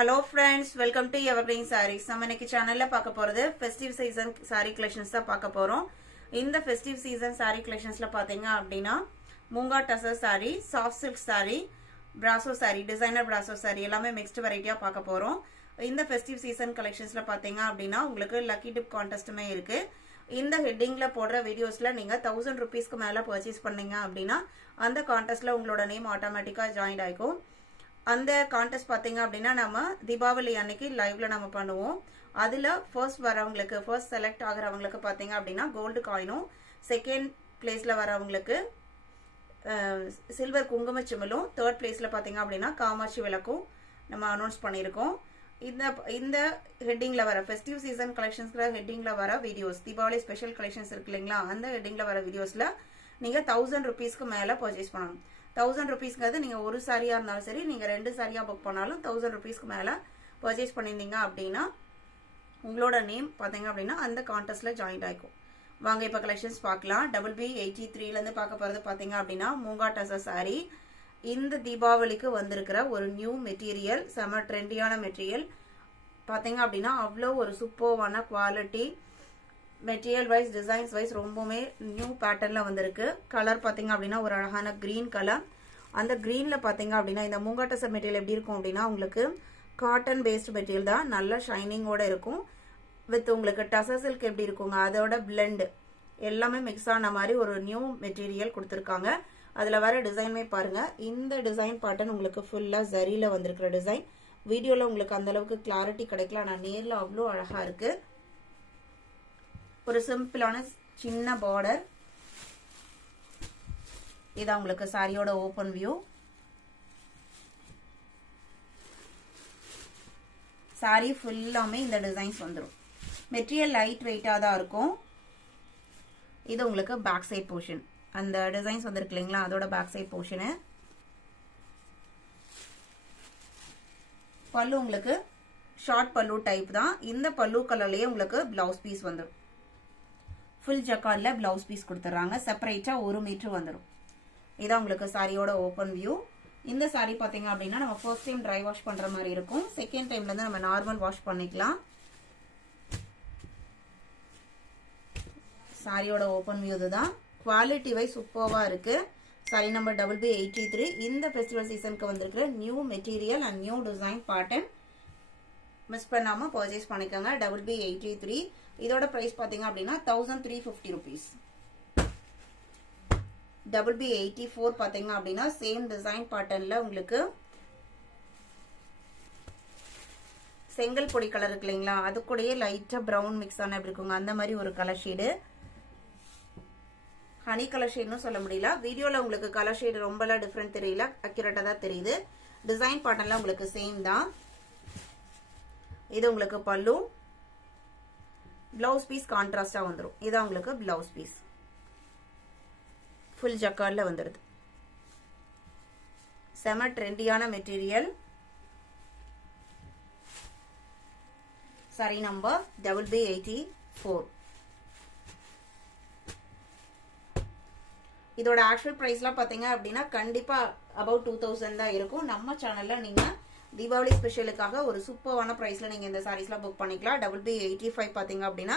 Hello friends, welcome to Evergreen Sarees. நம்ம இன்னைக்கு சேனல்ல பார்க்க போறது festive season saree collections தான் பார்க்க போறோம். இந்த festive season saree collectionsல பாத்தீங்க அப்படினா moonga tussar saree, soft silk saree, brasso saree, designer brasso saree எல்லாமே mixed variety-ஆ பார்க்க போறோம். இந்த festive season collectionsல பாத்தீங்க அப்படினா உங்களுக்கு lucky dip contestமே இருக்கு. இந்த ஹெட்டிங்ல போடுற வீடியோஸ்ல நீங்க 1000 ரூபீஸ்க்கு மேல பர்ச்சேஸ் பண்ணீங்க அப்படினா அந்த கான்டெஸ்ட்ல உங்களோட நேம் ஆட்டோமேட்டிக்கா ஜாயின் ஆயிடும். அந்த கான்டெஸ்ட் பாத்தீங்க அப்படினா நம்ம தீபாவளி அன்னைக்கு லைவ்ல நம்ம பண்ணுவோம். அதுல ஃபர்ஸ்ட் வரவங்களுக்கு ஃபர்ஸ்ட் செலக்ட் ஆகுறவங்களுக்கு பாத்தீங்க அப்படினா கோல்ட் காயினும், செகண்ட் பிளேஸ்ல வரவங்களுக்கு சில்வர் குங்கும சிமிலும், தேர்ட் பிளேஸ்ல பாத்தீங்க அப்படினா காமாட்சி விளக்கும் நம்ம அனௌன்ஸ் பண்ணிருக்கோம். இந்த ஹெட்டிங்ல வர ஃபெஸ்டிவ் சீசன் கலெக்ஷன்ஸ்ல ஹெட்டிங்ல வர வீடியோஸ், தீபாவளி ஸ்பெஷல் கலெக்ஷன்ஸ் இருக்கு இல்லைங்களா, அந்த ஹெட்டிங்ல வர வீடியோஸ்ல நீங்க 1000 ரூபீஸ்க்கு மேல பர்ச்சேஸ் பண்ணணும். 1000 ரூபீஸ்ங்கிறது நீங்க ஒரு சாரியா இருந்தாலும் சரி, நீங்க ரெண்டு சாரியா புக் பண்ணாலும் 1000 ரூபீஸ்க்கு மேல பர்ச்சேஸ் பண்ணிருந்தீங்க அப்படின்னா உங்களோட நேம் பாத்தீங்க அப்படின்னா அந்த கான்டெஸ்ட்ல ஜாயின் ஆயிக்கும். வாங்க இப்ப கலெக்ஷன்ஸ் பார்க்கலாம். BB83 ல இருந்து பார்க்க போறது பாத்தீங்க அப்படின்னா மூங்கா டசர் சாரி. இந்த தீபாவளிக்கு வந்திருக்கிற ஒரு நியூ மெட்டீரியல், செம ட்ரெண்டியான மெட்டீரியல் பாத்தீங்க அப்படின்னா அவ்வளோ ஒரு சூப்பர்வான quality. Material wise designs wise ரொம்பவுமே நியூ பேட்டர்ன்ல வந்திருக்கு. கலர் பாத்தீங்க அப்படின்னா ஒரு அழகான கிரீன் கலர். அந்த கிரீன்ல பாத்தீங்க அப்படின்னா இந்த மூங்கா டசர் மெட்டீரியல் எப்படி இருக்கும் அப்படின்னா உங்களுக்கு காட்டன் பேஸ்ட் மெட்டீரியல் தான், நல்ல ஷைனிங்கோட இருக்கும். வித் உங்களுக்கு டசர் சில்க் எப்படி இருக்குங்க அதோட பிளெண்ட் எல்லாமே மிக்ஸ் ஆன மாதிரி ஒரு நியூ மெட்டீரியல் கொடுத்துருக்காங்க. அதுல வர டிசைனுமே பாருங்க. இந்த டிசைன் பேட்டர்ன் உங்களுக்கு ஃபுல்லா ஜரியில வந்திருக்கிற டிசைன். வீடியோல உங்களுக்கு அந்த அளவுக்கு கிளாரிட்டி கிடைக்கல, ஆனா நேர்ல அவ்வளோ அழகா இருக்கு. ஒரு சிம்பிளான சின்ன பார்டர். இதான் உங்களுக்கு சாரியோட ஓபன் வியூ. சாரி ஃபுல்லாமே இந்த டிசைன்ஸ் வந்துடும். மெட்டீரியல் லைட் வெயிட்டா தான் இருக்கும். இது உங்களுக்கு பேக் சைட் போர்ஷன். அந்த டிசைன்ஸ் வந்திருக்கு இல்லைங்களா, அதோட பேக் சைட் போர்ஷனு. பல்லு உங்களுக்கு ஷார்ட் பல்லு டைப் தான். இந்த பல்லு கலர்லயே உங்களுக்கு பிளவுஸ் பீஸ் வந்துடும். ஃபுல் ஜக்கார்ட்ல பிளவுஸ் பீஸ் கொடுத்துறாங்க. செப்பரேட்டா 1 மீட்டர் வந்துடும். இதான் உங்களுக்கு சாரியோட ஓபன் வியூ. இந்த சாரி பாத்தீங்க அப்படின்னா நம்ம ஃபர்ஸ்ட் டைம் ட்ரை வாஷ் பண்ற மாதிரி இருக்கும். செகண்ட் டைம்ல இருந்து நம்ம நார்மல் வாஷ் பண்ணிக்கலாம். சாரியோட ஓபன் வியூ இதுதான். குவாலிட்டி வைஸ் சூப்பர்வா இருக்கு. Sorry number BB83. இந்த ஃபெஸ்டிவல் சீசனுக்கு வந்திருக்கிற new material and new design pattern miss பண்ணாம பர்ச்சேஸ் பண்ணிக்கோங்க. BB83. இதோட பிரைஸ் பாத்தீங்க அப்படின்னா 1350 ரூபீஸ். BB84 பாத்தீங்க அப்படின்னா சேம் டிசைன் பேட்டர்ன்ல உங்களுக்கு செங்கல் பொடி கலர் இருக்கு இல்லைங்களா, அது கூடயே லைட்டா பிரவுன் மிக்ஸ் ஆன எப்படி இருக்குங்க அந்த மாதிரி ஒரு கலர் ஷேடு. ஹனி கலர் ஷேட்னு சொல்ல முடியல. வீடியோல உங்களுக்கு கலர் ஷேடு ரொம்பலாம் டிஃபரெண்ட் தெரியல, அக்யூரேட்டா தான் தெரியுது. டிசைன் பேட்டர்ன்ல உங்களுக்கு சேம் தான். இது உங்களுக்கு பல்லு. பிளவுஸ் பீஸ் கான்ட்ராஸ்டா வந்துடும். இது உங்களுக்கு பிளவுஸ் பீஸ் ஃபுல் ஜக்கார்ட்ல வந்துடுது. செம ட்ரெண்டியான மெட்டீரியல். Sorry number BB84. இதோட ஆக்சுவல் பிரைஸ்லாம் பாத்தீங்க அப்படின்னா கண்டிப்பா அபவுட் 2000 தான் இருக்கும். நம்ம சேனல்ல நீங்க தீபாவளி ஸ்பெஷலுக்காக ஒரு சூப்பரான பிரைஸ்ல நீங்க இந்த சாரீஸ்லாம் புக் பண்ணிக்கலாம். BB85 பாத்தீங்க அப்படின்னா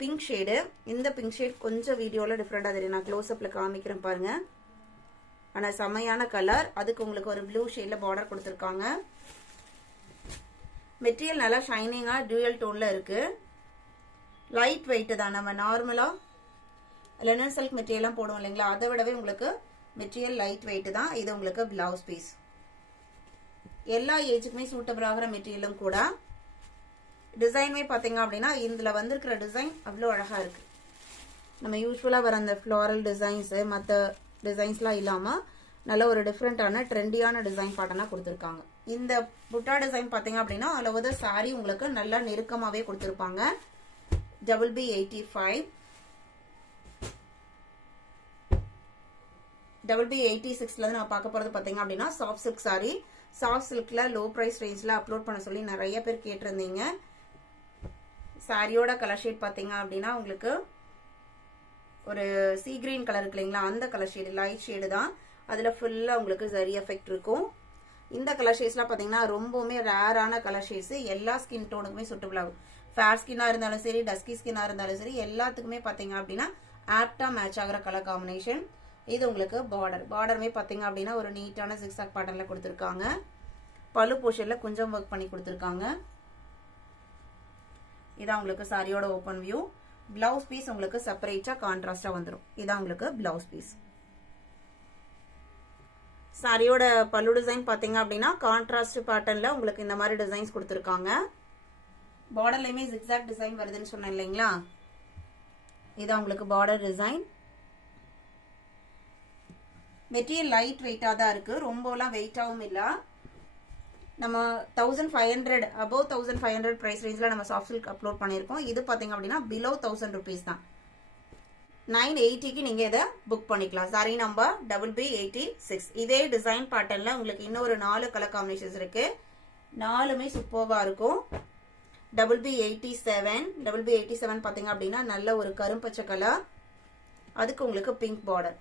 பிங்க் ஷேடு. இந்த பிங்க் ஷேட் கொஞ்சம் வீடியோல டிஃபரெண்டா தெரியும். நான் க்ளோஸ் அப்ல காமிக்கிறேன் பாருங்க. ஆனா செமையான கலர். அதுக்கு உங்களுக்கு ஒரு ப்ளூ ஷேட்ல பார்டர் கொடுத்துருக்காங்க. மெட்டீரியல் நல்லா ஷைனிங்கா டியூயல் டோன்ல இருக்கு. லைட் வெயிட் தான். நம்ம நார்மலா லெனன் சில்க் மெட்டீரியல் போடுவோம் இல்லைங்களா, அதை விடவே உங்களுக்கு மெட்டீரியல் லைட் வெயிட் தான். இது உங்களுக்கு பிளவுஸ் பீஸ். எல்லா ஏஜுக்குமே சூட்டபிள் ஆகிற மெட்டீரியலும் கூட. டிசைனுமே பாத்தீங்க அப்படின்னா இதுல வந்திருக்கிற டிசைன் அவ்வளோ அழகா இருக்கு. நம்ம யூஸ்வலா வர அந்த ஃப்ளாரல் டிசைன்ஸ் மற்ற டிசைன்ஸ்லாம் இல்லாம நல்ல ஒரு டிஃப்ரெண்டான ட்ரெண்டியான டிசைன் பேட்டர்னா கொடுத்துருக்காங்க. இந்த புட்டா டிசைன் பாத்தீங்க அப்படின்னா அளவு சாரி உங்களுக்கு நல்லா நெருக்கமாவே கொடுத்துருப்பாங்க. BB85. BB86ல இருந்து நான் பார்க்க போறது பாத்தீங்க அப்படின்னா சாஃப்ட் சில்க் சாரி. சாஃப்ட் சில்க்ல லோ பிரைஸ் ரேஞ்ச்ல அப்லோட் பண்ண சொல்லி நிறைய பேர் கேட்டிருந்தீங்க. சாரியோட கலர் ஷேட் பாத்தீங்க அப்படின்னா உங்களுக்கு ஒரு சீ கிரீன் கலர் இருக்கு இல்லைங்களா, அந்த கலர் ஷேடு லைட் ஷேடு தான். அதுல ஃபுல்லா உங்களுக்கு ஜரி எஃபெக்ட் இருக்கும். இந்த கலர் ஷேட்ஸ்லாம் பார்த்தீங்கன்னா ரொம்பவுமே ரேரான கலர் ஷேட்ஸ், எல்லா ஸ்கின் டோனுக்குமே சூட்டபிள் ஆகும். ஃபேர் ஸ்கின்னாக இருந்தாலும் சரி, டஸ்கி ஸ்கின்னாக இருந்தாலும் சரி, எல்லாத்துக்குமே பார்த்தீங்க அப்படின்னா ஆப்டாக மேட்ச் ஆகிற கலர் காம்பினேஷன். இது உங்களுக்கு பார்டருமே பார்த்தீங்க அப்படின்னா ஒரு நீட்டான ஜிக்ஸாக் பேட்டர்னில் கொடுத்துருக்காங்க. பல்லு போர்ஷனில் கொஞ்சம் ஒர்க் பண்ணி கொடுத்துருக்காங்க. இதான் உங்களுக்கு சாரியோட ஓப்பன் வியூ. பிளவுஸ் பீஸ் உங்களுக்கு செப்பரேட்டா கான்ட்ராஸ்டா வந்துடும். இதான் உங்களுக்கு பிளவுஸ் பீஸ். சாரியோட பல்லு டிசைன் பாத்தீங்க அப்படின்னா கான்ட்ராஸ்ட் பேட்டர்ன்ல உங்களுக்கு இந்த மாதிரி டிசைன்ஸ் கொடுத்துருக்காங்க. பார்டர்லயுமே ஜிக்ஸாக் டிசைன் வருதுன்னு சொன்னேன் இல்லைங்களா, இதான் உங்களுக்கு பார்டர் டிசைன். மெட்டீரியல் லைட் வெயிட்டா தான் இருக்கு, ரொம்பலாம் வெயிட்டாவும் இல்ல. நம்ம 1500 above 1500 பிரைஸ் ரேஞ்சில் நம்ம சாஃப்ட் சில்க் அப்லோட் பண்ணியிருக்கோம். இது பார்த்தீங்க அப்படின்னா பிலோ 1000 rupees தான். 980க்கு நீங்கள் இதை புக் பண்ணிக்கலாம். Sorry number BB86. இதே டிசைன் பேட்டர்னில் உங்களுக்கு இன்னொரு 4 கலர் காம்பினேஷன்ஸ் இருக்கு. 4மே சூப்பர்வாக இருக்கும். BB87 பார்த்தீங்க அப்படின்னா நல்ல ஒரு கரும்பச்சை கலர், அதுக்கு உங்களுக்கு பிங்க் பார்டர்.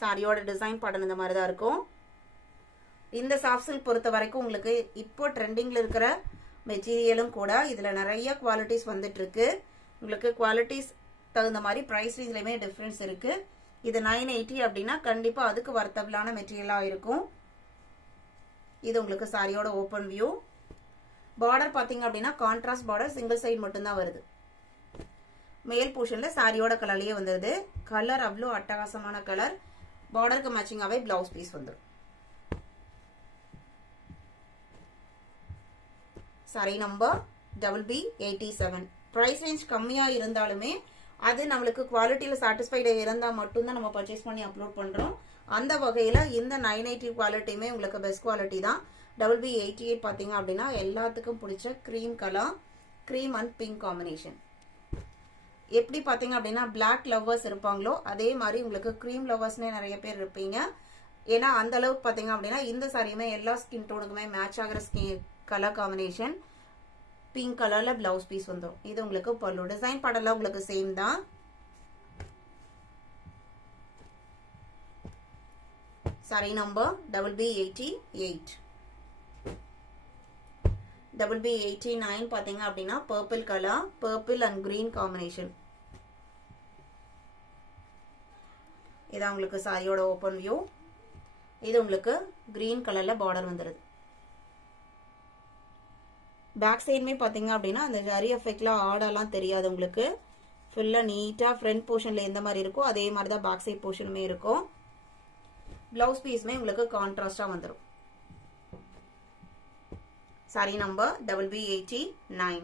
சாரியோட டிசைன் பேட்டர்ன் இந்த மாதிரி தான் இருக்கும். இந்த சாஃப்ட் சில்க் பொறுத்த வரைக்கும் உங்களுக்கு இப்போ ட்ரெண்டிங்ல இருக்கிற மெட்டீரியலும் கூட இதுல நிறைய குவாலிட்டிஸ் வந்துட்டு இருக்கு. உங்களுக்கு குவாலிட்டிஸ் தகுந்த மாதிரி பிரைஸ் ரேஞ்ச்லயுமே டிஃபரன்ஸ் இருக்கு. இது 980 அப்படின்னா கண்டிப்பா அதுக்கு வர்த்தபிளான மெட்டீரியலா இருக்கும். இது உங்களுக்கு சாரியோட ஓப்பன் வியூ. பார்டர் பாத்தீங்க அப்படின்னா கான்ட்ராஸ்ட் பார்டர், சிங்கிள் சைடு மட்டும்தான் வருது. மேல் போர்ஷன்ல சாரியோட கலர்லயே வந்தது. கலர் அவ்வளோ அட்டகாசமான கலர். பார்டருக்கு மேட்சிங்காவே பிளவுஸ் பீஸ் வந்துடும். Sari number BB87. Price range கம்மியா இருந்தாலுமே அது நம்மளுக்கு குவாலிட்டியில சாட்டிஸ்ஃபைடு இருந்தா மட்டும்தான் நம்ம பர்ச்சேஸ் பண்ணி அப்லோட் பண்றோம். அந்த வகையில இந்த 980 குவாலிட்டியுமே உங்களுக்கு பெஸ்ட் குவாலிட்டி தான். BB88 பாத்தீங்க அப்படின்னா எல்லாத்துக்கும் பிடிச்ச cream colour, cream and pink combination. எப்படி பாத்தீங்க அப்படின்னா பிளாக் லவ்வர்ஸ் இருப்பாங்களோ அதே மாதிரி உங்களுக்கு கிரீம் லவ்வர்ஸ்னே நிறைய பேர் இருப்பீங்க. ஏன்னா அந்த அளவுக்கு பாத்தீங்க அப்படின்னா இந்த சாரியுமே எல்லா ஸ்கின் டோனுக்குமே மேட்ச் ஆகிற ஸ்கின் கலர் காம்பினேஷன். பிங்க் கலர்ல பிளவுஸ் பீஸ் வந்துடும். இது உங்களுக்கு பல்லு. டிசைன் படம்லாம் உங்களுக்கு சேம் தான். Sorry number BB88. BB89 பாத்தீங்க அப்படின்னா purple colour, purple and green combination. இதான் உங்களுக்கு சாரியோட ஓப்பன் வியூ. இது உங்களுக்கு கிரீன் கலர்ல பார்டர் வந்துருது. பேக் சைடுமே பாத்தீங்க அப்படின்னா அந்த ஜரி எஃபெக்ட்லாம் ஆடெல்லாம் தெரியாது உங்களுக்கு. ஃபுல்லா நீட்டா ஃப்ரண்ட் போர்ஷன்ல எந்த மாதிரி இருக்கோ அதே மாதிரி தான் பேக் சைட் போர்ஷனுமே இருக்கும். பிளவுஸ் பீஸ்மே உங்களுக்கு கான்ட்ராஸ்டா வந்துடும். Sari number BB89.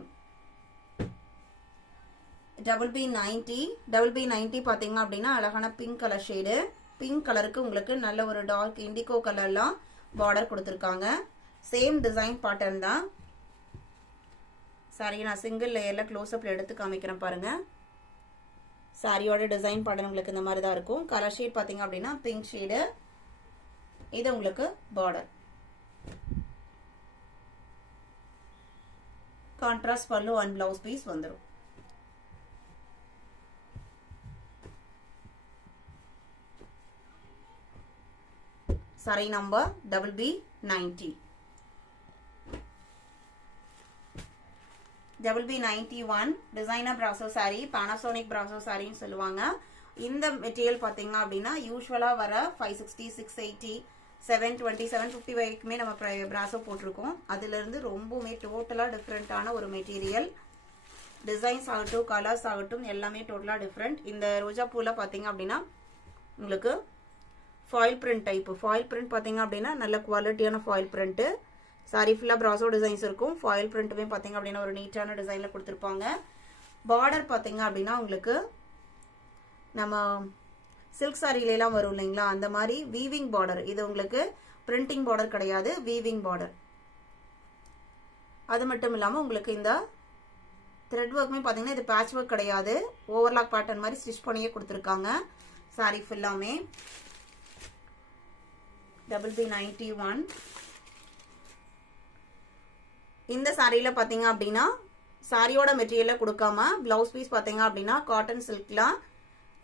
BB90 பாத்தீங்க அப்படின்னா அழகான பிங்க் கலர் ஷேடு. பிங்க் கலருக்கு உங்களுக்கு நல்ல ஒரு டார்க் இண்டிகோ கலர்லாம் பார்டர் கொடுத்துருக்காங்க. சேம் டிசைன் பேட்டர்ன் தான். சாரி நான் சிங்கிள் லேயர்ல க்ளோஸ் அப்ல எடுத்து காமிக்கிறேன் பாருங்க. சாரியோட டிசைன் பேட்டர்ன் உங்களுக்கு இந்த மாதிரி தான் இருக்கும். கலர் ஷேட் பாத்தீங்க அப்படின்னா பிங்க் ஷேடு. இது உங்களுக்கு பார்டர். கான்ட்ராஸ்ட் பல்லு அண்ட் பிளவுஸ் பீஸ் வந்துடும். Sari number BB90. BB91 designer Brasso sari, Panasonic Brasso சாரின்னு சொல்லுவாங்க. இந்த மெட்டீரியல் பாத்தீங்க அப்படின்னா யூஸ்வலா வர 560, 680, 720, 750 வரைக்குமே நம்ம பிராசோ போட்டிருக்கோம். அதுல இருந்து ரொம்பவுமே டோட்டலா டிஃப்ரெண்டான ஒரு மெட்டீரியல். டிசைன்ஸ் ஆகட்டும், கலர்ஸ் ஆகட்டும் எல்லாமே டோட்டலா டிஃப்ரெண்ட். இந்த ரோஜா பூல பாத்தீங்க அப்படின்னா உங்களுக்கு foil print type. Foil print பாத்தீங்க அப்படின்னா நல்ல குவாலிட்டியான ஃபாயில் பிரிண்ட். சாரி ஃபுல்லா பிராசோ டிசைன்ஸ் இருக்கும். ஃபாயில் பிரிண்ட்டுமே பாத்தீங்க அப்படின்னா ஒரு நீட்டான டிசைன்ல கொடுத்துருப்பாங்க. பார்டர் பாத்தீங்க அப்படின்னா உங்களுக்கு நம்ம சில்க் சாரியில எல்லாம் வரும் இல்லைங்களா, அந்த மாதிரி வீவிங் பார்டர். இது உங்களுக்கு பிரிண்டிங் பார்டர் கிடையாது, வீவிங் பார்டர். அது மட்டும் இல்லாம உங்களுக்கு இந்த த்ரெட் ஒர்க்குமே பாத்தீங்கன்னா இது பேட்ச் ஒர்க் கிடையாது, ஓவர்லாக் பேட்டர்ன் மாதிரி ஸ்டிச் பண்ணியே கொடுத்துருக்காங்க. சாரி ஃபுல்லாமே BB91. இந்த சாரியில பாத்தீங்க அப்படின்னா சாரியோட மெட்டீரியல கொடுக்காம பிளவுஸ் பீஸ் பாத்தீங்க அப்படின்னா காட்டன் சில்க்ல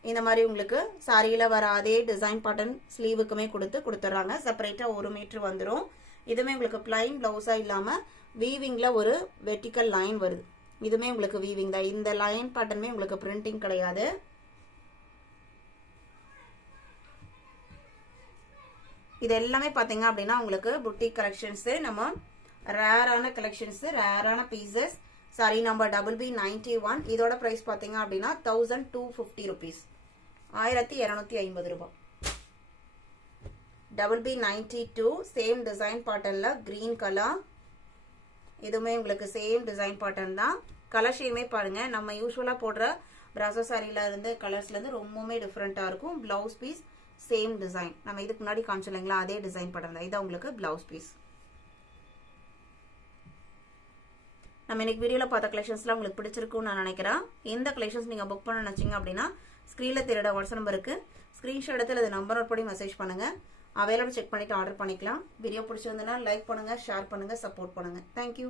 இந்த மாதிரி உங்களுக்கு சாரியில வர அதே டிசைன் பாட்டன் ஸ்லீவுக்குமே கொடுத்துறாங்க. செப்பரேட்டா 1 மீட்டர் வந்துடும். இதுமே உங்களுக்கு பிளைன் பிளவுஸா இல்லாம வீவிங்ல ஒரு வெர்டிக்கல் லைன் வருது. இதுமே உங்களுக்கு வீவிங் தான். இந்த லைன் பாட்டனுமே உங்களுக்கு பிரிண்டிங் கிடையாது. இது எல்லாமே பாத்தீங்க அப்படின்னா உங்களுக்கு புட்டிக் கலெக்ஷன்ஸ், நம்ம ரேரான கலெக்ஷன்ஸ், ரேரான பீசஸ். Sorry number BB91. இதோட பிரைஸ் பாத்தீங்க அப்படின்னா 1250 rupees, 1250 ரூபாய். BB92 சேம் டிசைன் பாட்டன்ல கிரீன் கலர். இதுமே உங்களுக்கு சேம் டிசைன் பாட்டன் தான். கலர் ஷேமே பாருங்க, நம்ம யூஸ்வலா போடுற பிராசோ சாரியில இருந்து கலர்ஸ்ல இருந்து ரொம்பவுமே டிஃப்ரெண்டா இருக்கும். பிளவுஸ் பீஸ் சேம் டிசைன், நம்ம இதுக்கு முன்னாடி காமிச்சலைங்களா அதே டிசைன் பாட்டன் தான். இது உங்களுக்கு பிளவுஸ் பீஸ். நம்ம இன்னைக்கு வீடியோல பார்த்த கலெக்ஷன்ஸ்லாம் உங்களுக்கு பிடிச்சிருக்கும்னு நான் நினைக்கிறேன். இந்த கலெக்ஷன்ஸ் நீங்க புக் பண்ண நினைச்சீங்க அப்படின்னா ஸ்கிரீன்ல தெரியற வாட்ஸ்அப் நம்பருக்கு ஸ்கிரீன்ஷாட் எடுத்து அது நம்பர் நோட் பண்ணி மெசேஜ் பண்ணுங்க. அவைலபிள் செக் பண்ணிட்டு ஆர்டர் பண்ணிக்கலாம். வீடியோ பிடிச்சிருந்ததுன்னா லைக் பண்ணுங்க, ஷேர் பண்ணுங்க, சப்போர்ட் பண்ணுங்க. தேங்க்யூ.